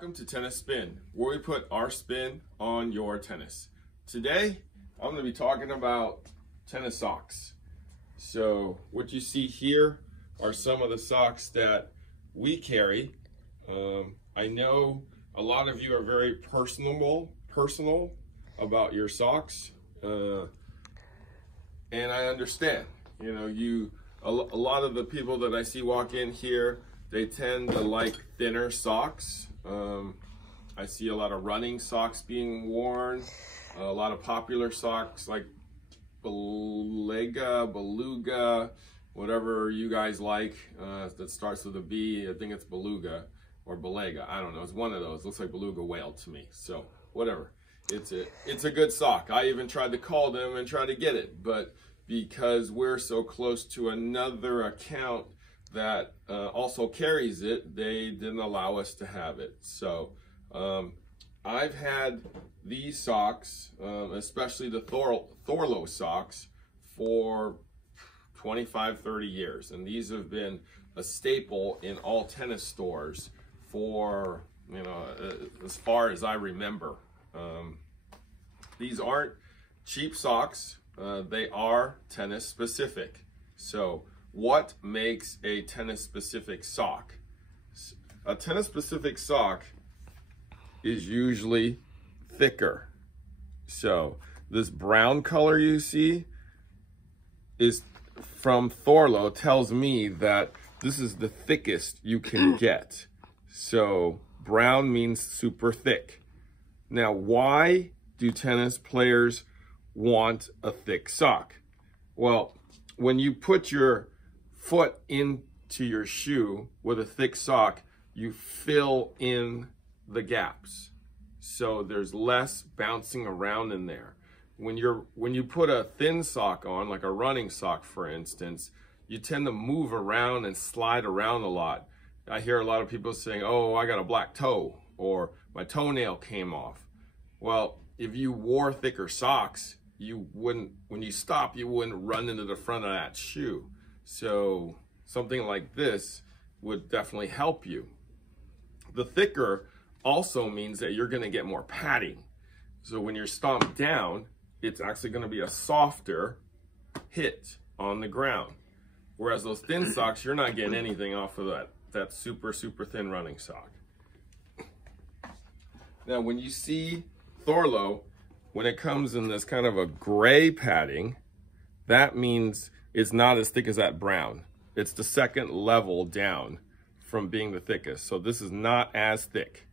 Welcome to Tennis Spin, where we put our spin on your tennis. Today, I'm going to be talking about tennis socks. So what you see here are some of the socks that we carry. I know a lot of you are very personal about your socks, and I understand. You know, a lot of the people that I see walk in here, they tend to like thinner socks. I see a lot of running socks being worn, a lot of popular socks like Beluga, whatever you guys like, that starts with a B. I think it's Beluga or Belega. I don't know. It's one of those. Looks like Beluga whale to me. So whatever. It's a good sock. I even tried to call them and try to get it, but because we're so close to another account that also carries it, they didn't allow us to have it. So I've had these socks, especially the Thorlos socks, for 25-30 years, and these have been a staple in all tennis stores for, you know, as far as I remember. These aren't cheap socks. They are tennis specific. So what makes a tennis specific sock? A tennis specific sock is usually thicker. So this brown color you see is from Thorlo, tells me that this is the thickest you can get. So brown means super thick. Now, why do tennis players want a thick sock? Well, when you put your foot into your shoe with a thick sock, you fill in the gaps. So there's less bouncing around in there. When you put a thin sock on, like a running sock, for instance, you tend to move around and slide around a lot. I hear a lot of people saying, oh, I got a black toe, or my toenail came off. Well, if you wore thicker socks, you wouldn't, when you stop, you wouldn't run into the front of that shoe. So something like this would definitely help you. The thicker also means that you're going to get more padding. So when you're stomped down, it's actually going to be a softer hit on the ground. Whereas those thin socks, you're not getting anything off of that super thin running sock. Now, when you see Thorlo, when it comes in this kind of a gray padding, that means it's not as thick as that brown. It's the second level down from being the thickest. So this is not as thick.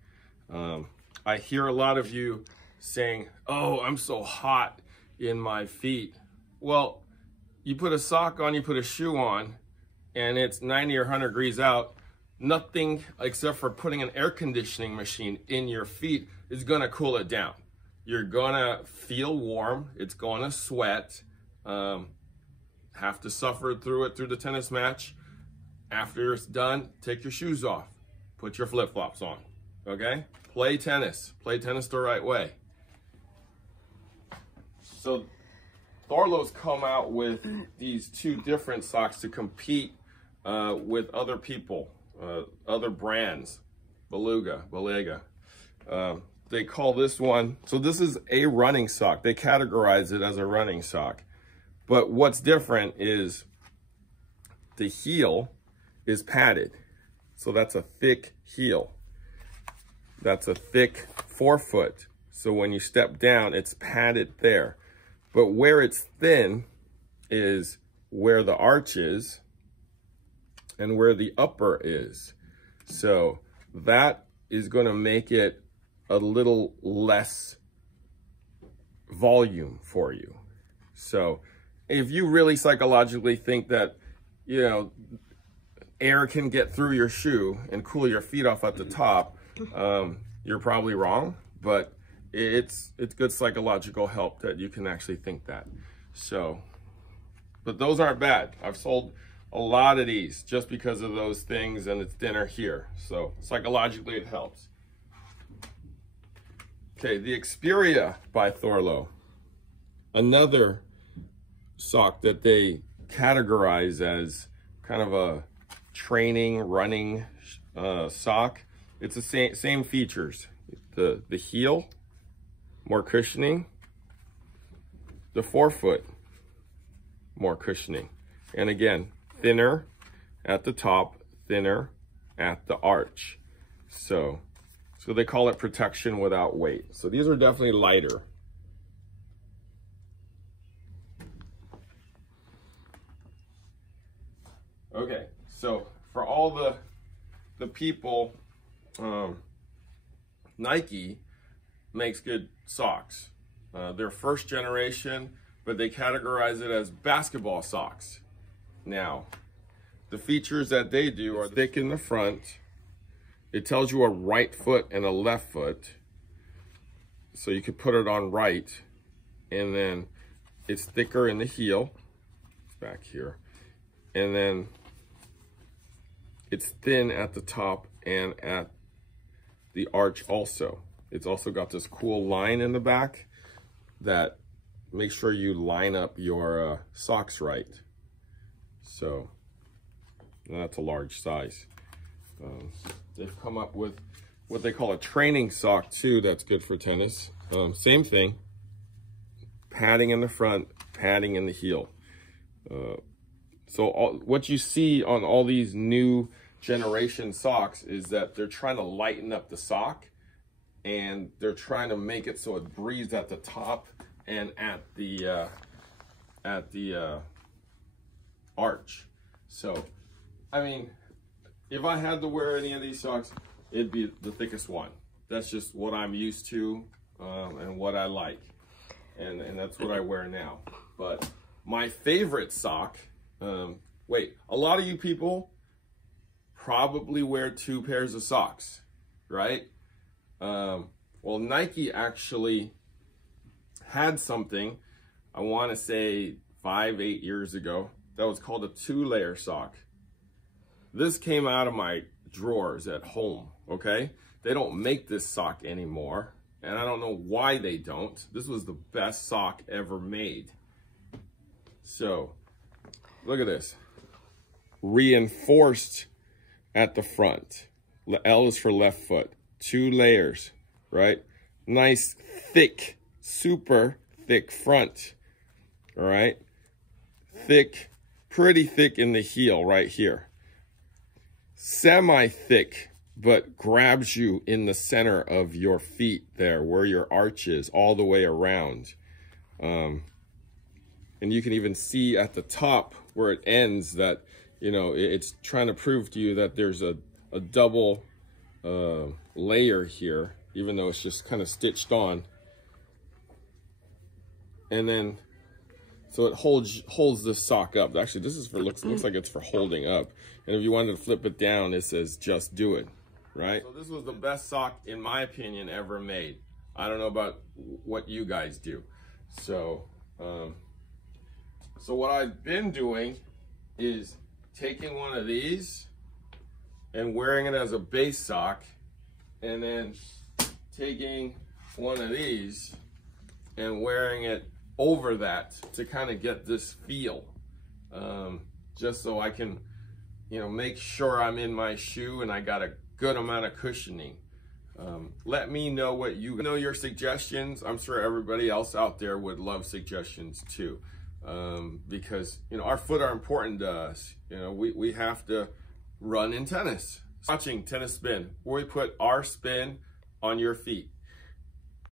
I hear a lot of you saying, oh, I'm so hot in my feet. Well, you put a sock on, you put a shoe on, and it's 90 or 100 degrees out. Nothing except for putting an air conditioning machine in your feet is gonna cool it down. You're gonna feel warm, it's gonna sweat, have to suffer through it through the tennis match. After it's done, take your shoes off, put your flip-flops on, okay? Play tennis the right way. So Thorlo's come out with these two different socks to compete with other people, other brands, Belega. They call this one, so this is a running sock. They categorize it as a running sock. But what's different is the heel is padded. So that's a thick heel. That's a thick forefoot. So when you step down, it's padded there. But where it's thin is where the arch is and where the upper is. So that is going to make it a little less volume for you. So if you really psychologically think that, you know, air can get through your shoe and cool your feet off at the top, you're probably wrong, but it's good psychological help that you can actually think that. So, but those aren't bad. I've sold a lot of these just because of those things, and it's thinner here. So psychologically it helps. Okay, the Xperia by Thorlo. Another sock that they categorize as kind of a training, running sock. it's the same features. The heel, more cushioning. The forefoot, more cushioning. And again, thinner at the top, thinner at the arch. So they call it protection without weight. So these are definitely lighter. Okay, so for all the people, Nike makes good socks. They're first generation, but they categorize it as basketball socks. Now, the features that they do are thick in the front. It tells you a right foot and a left foot. So you could put it on right, and then it's thicker in the heel. It's back here. And then it's thin at the top and at the arch also. It's also got this cool line in the back that makes sure you line up your socks right. So that's a large size. They've come up with what they call a training sock too, that's good for tennis. Same thing, padding in the front, padding in the heel. So what you see on all these new generation socks is that they're trying to lighten up the sock, and they're trying to make it so it breathes at the top and at the arch. So, I mean, if I had to wear any of these socks, it'd be the thickest one. That's just what I'm used to and what I like, and that's what I wear now. But my favorite sock, wait, a lot of you people probably wear 2 pairs of socks, right? Well, Nike actually had something, I want to say 5-8 years ago, that was called a 2-layer sock. This came out of my drawers at home, okay? They don't make this sock anymore, and I don't know why they don't. This was the best sock ever made. So, look at this. Reinforced at the front. L is for left foot. 2 layers, right? Nice, thick, super thick front, all right? Thick, pretty thick in the heel right here. Semi-thick, but grabs you in the center of your feet there, where your arch is, all the way around. And you can even see at the top where it ends that, you know, it's trying to prove to you that there's a double layer here, even though it's just kind of stitched on. And then, so it holds this sock up. Actually, this is for, looks like it's for holding up. And if you wanted to flip it down, it says, just do it, right? So this was the best sock, in my opinion, ever made. I don't know about what you guys do. So, so what I've been doing is taking one of these and wearing it as a base sock, and then taking one of these and wearing it over that to kind of get this feel, just so I can, you know, make sure I'm in my shoe and I got a good amount of cushioning. Let me know what you know, your suggestions. I'm sure everybody else out there would love suggestions too, because, you know, our foot are important to us. You know, we have to run in tennis. Watching Tennis Spin, where we put our spin on your feet.